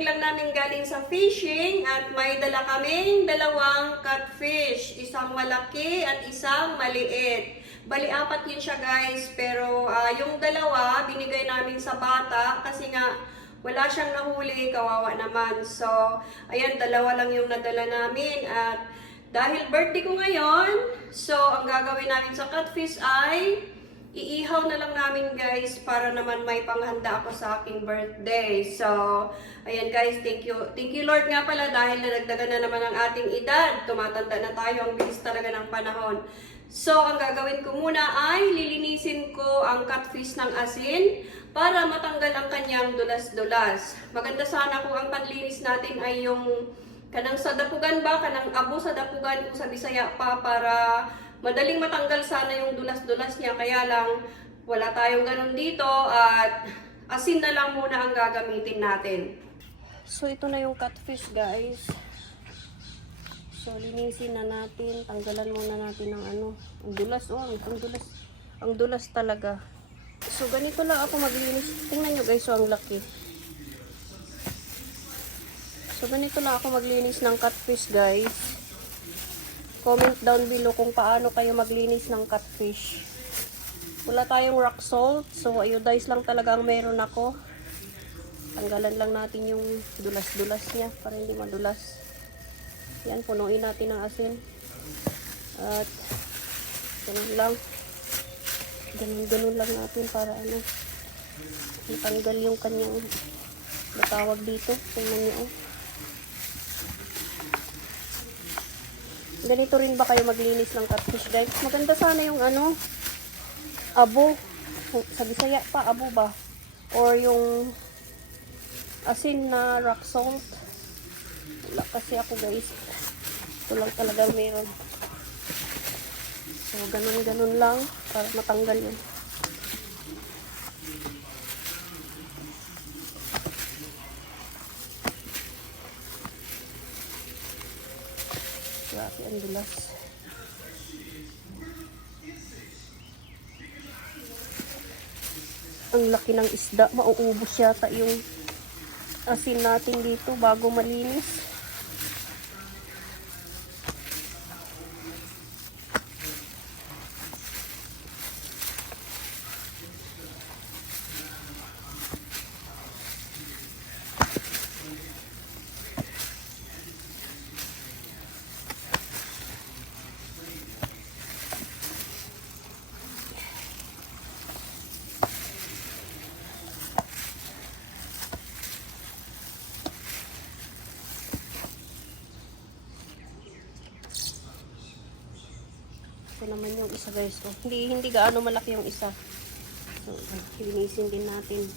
Kakarating lang namin galing sa fishing at may dala kaming dalawang catfish. Isang malaki at isang maliit. Bali, 4 yun siya guys. Pero yung dalawa, binigay namin sa bata kasi nga wala siyang nahuli, kawawa naman. So, ayan, dalawa lang yung nadala namin. At dahil birthday ko ngayon, so ang gagawin namin sa catfish ay iihaw na lang namin guys para naman may panghanda ako sa aking birthday. So, ayan guys, thank you. Thank you Lord nga pala dahil nadagdagan na naman ang ating edad. Tumatanda na tayo, ang bilis talaga ng panahon. So, ang gagawin ko muna ay lilinisin ko ang catfish ng asin para matanggal ang kanyang dulas-dulas. Maganda sana kung ang panlinis natin ay yung kanang sa dapugan ba, kanang abo sa dapugan kung sa Bisaya pa para madaling matanggal sana yung dulas-dulas niya, kaya lang wala tayong ganun dito at asin na lang muna ang gagamitin natin. So ito na yung catfish guys. So linisin na natin, tanggalan muna natin ng ang dulas, ang dulas talaga. So ganito lang ako maglinis. Tingnan nyo guys, so ang laki. So ganito lang ako maglinis ng catfish guys. Comment down below kung paano kayo maglinis ng catfish. Wala tayong rock salt. So, iodized lang talaga ang meron ako. Tanggalan lang natin yung dulas-dulas niya para hindi madulas. Yan, punuin natin ng asin. At, ganun lang. Ganun lang natin para matanggal yung kanyang matawag dito. Tingnan niyo. Ganito rin ba kayo maglinis ng catfish guys? Maganda sana yung abo. Sa Bisaya pa, abo ba? Or yung asin na rock salt. Wala kasi ako guys. Ito lang talaga meron. So, ganun lang para matanggal yun. Grabe, ang dulas. Ang laki ng isda. Mauubos yata yung asin natin dito bago malinis. Ito naman yung isa guys. Oh, hindi gaano malaki yung isa. So, linisin din natin.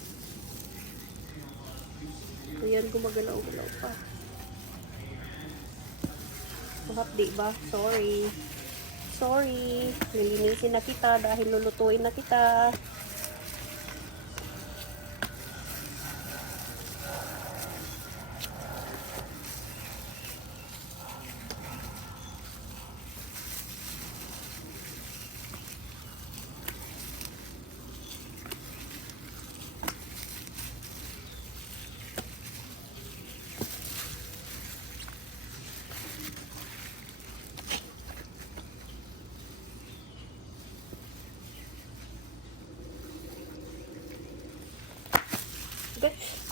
Ayan, gumagalaw-galaw pa. Mahapdi ba? Sorry. Sorry. Lilinisin na kita dahil lulutuin na kita.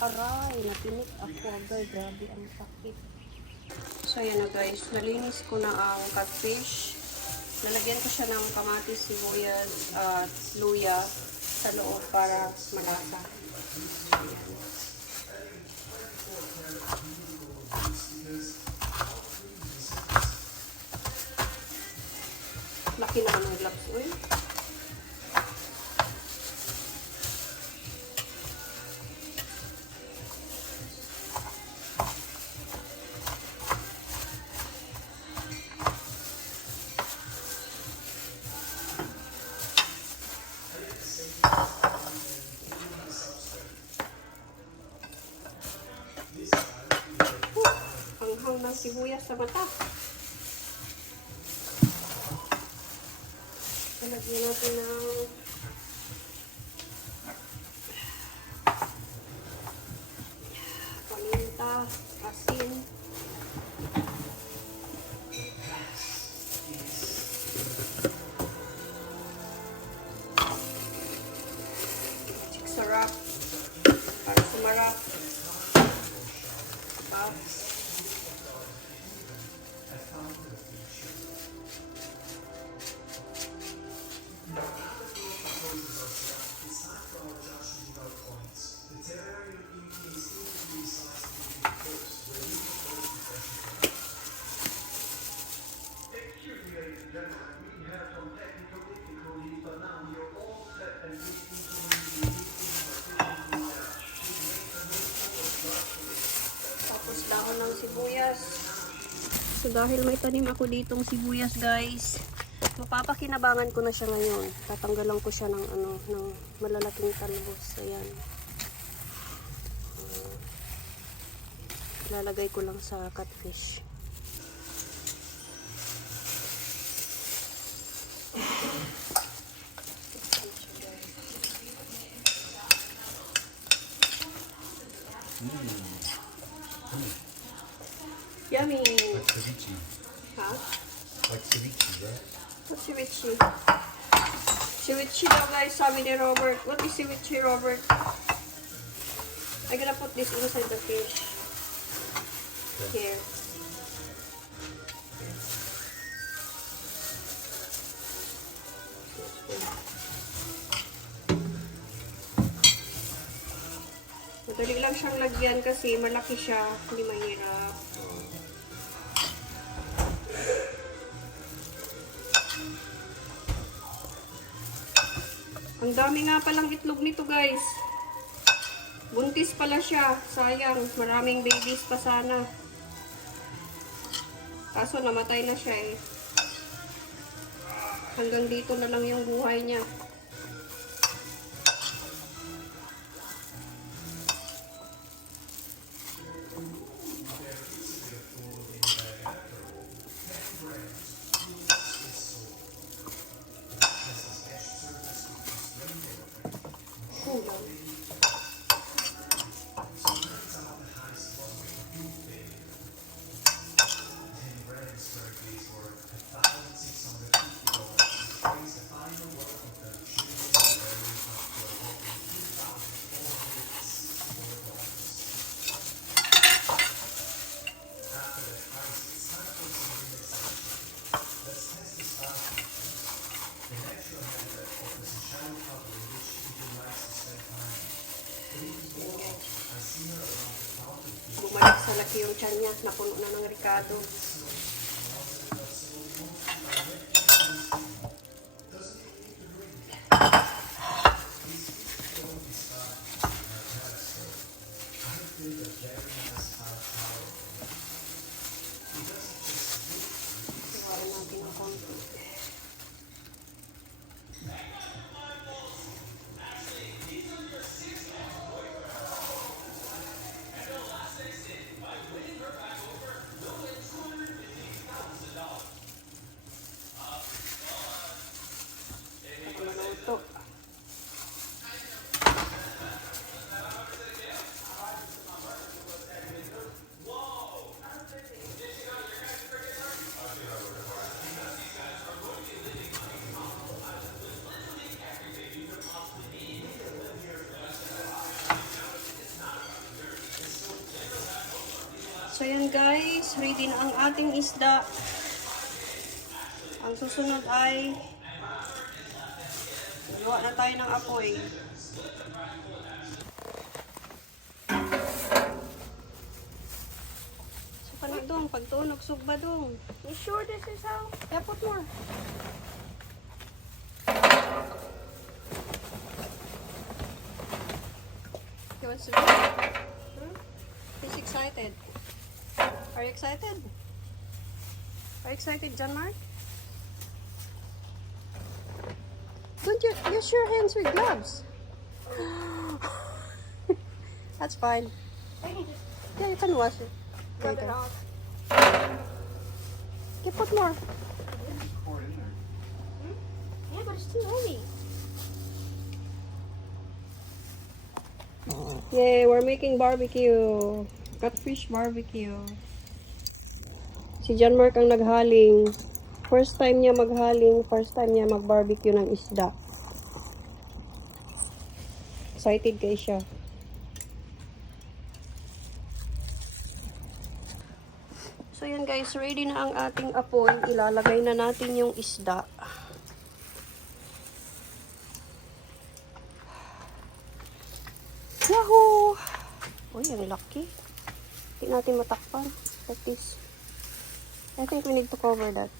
Aray, napinik ako agad. Grabe, ang sakit. So, yan na guys. Nalinis ko na ang catfish. Nalagyan ko siya ng kamatis, sibuyas, at luya sa loob para malasa. Ayan. Laki naman ng gloves oil. Hanghang ng sibuyas sa mata. Lagyan natin ng paminta. Sarap. Para sumarap. Diba? Tapos dahon ng sibuyas. So dahil may tanim ako ditong sibuyas guys, mapapakinabangan ko na siya ngayon. Tatanggalan ko siya ng ng malalaking talbos. Ayan. Lalagay ko lang sa catfish. Yummy. Like ceviche. Huh? Like ceviche, right? What's ceviche? Ceviche daw guys, sabi ni Robert. What is ceviche, Robert? I'm gonna put this inside the fish. Here. Madali lang siyang lagyan kasi malaki siya, hindi mahirap. Ang dami nga palang itlog nito guys. Buntis pala siya. Sayang. Maraming babies pa sana. Kaso namatay na siya eh. Hanggang dito na lang yung buhay niya. Kulang. Bumalik sa laki yung tiyan niya. Napuno na ng Ricardo. Iwain natin ang konti. Ito. So yan guys, ready na ang ating isda. Ang susunod ay gawa na tayo ng apoy. So ka na dong, pagtunog, sugba dong. You sure this is how? Yeah, put more. He wants to do it. Hmm? He's excited. Are you excited? Are you excited, John Mark? Don't you use your hands with gloves? That's fine. Yeah, you can wash it later. Okay, put more. Pour it in there. Yeah, but it's too heavy. Yay, we're making barbecue. Catfish barbecue. Si John Mark ang naghaling. First time niya maghaling, first time niya mag-barbecue ng isda. Excited guys siya. So yan guys, ready na ang ating apoy. Ilalagay na natin yung isda. Yahoo! Uy, ang laki. Hindi natin matakpan. Like this. I think we need to cover that.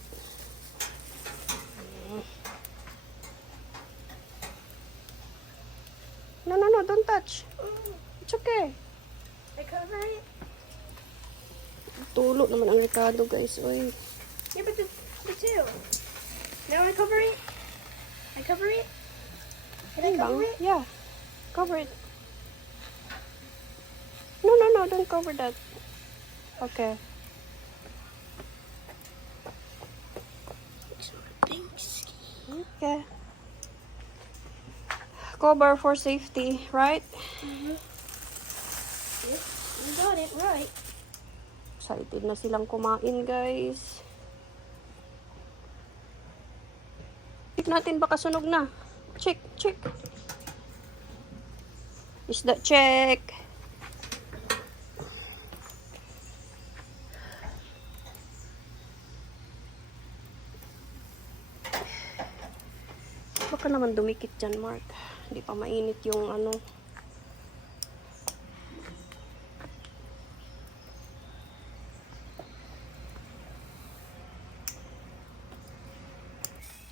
No, no, no, don't touch. It's okay. I cover it? Tulo naman ang Ricardo, guys. Uy. Yeah, but the two. Now I cover it? I cover it? Can I Yun lang. cover it? Yeah. Cover it. No, no, no. Don't cover that. Okay. Thanks. Okay. Cover for safety, right? Yep, you got it right. Excited na silang kumain, guys. Check natin baka sunog na. Check, check. Isda check. Baka naman dumikit dyan, Mark. Hindi pa mainit yung ano.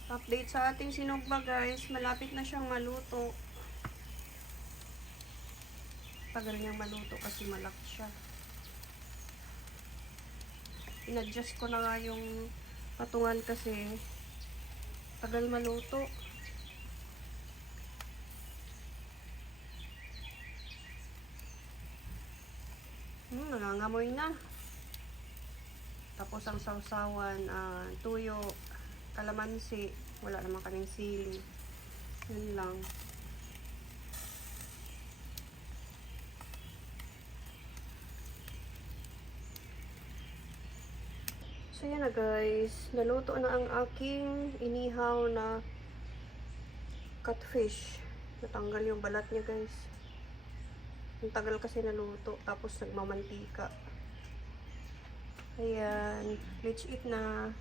Update sa ating sinugba, guys. Malapit na siyang maluto. Tagal niyang maluto kasi malaki siya. In-adjust ko na nga yung patungan kasi tagal maluto. Nangangamoy na. Tapos ang sausawan, tuyo, kalamansi. Wala naman kaming sili. Yun lang. So yan na guys. Naluto na ang aking inihaw na catfish. Natanggal yung balat niya guys. Ang tagal kasi naluto. Tapos nagmamantika. Ayan. Let's eat na.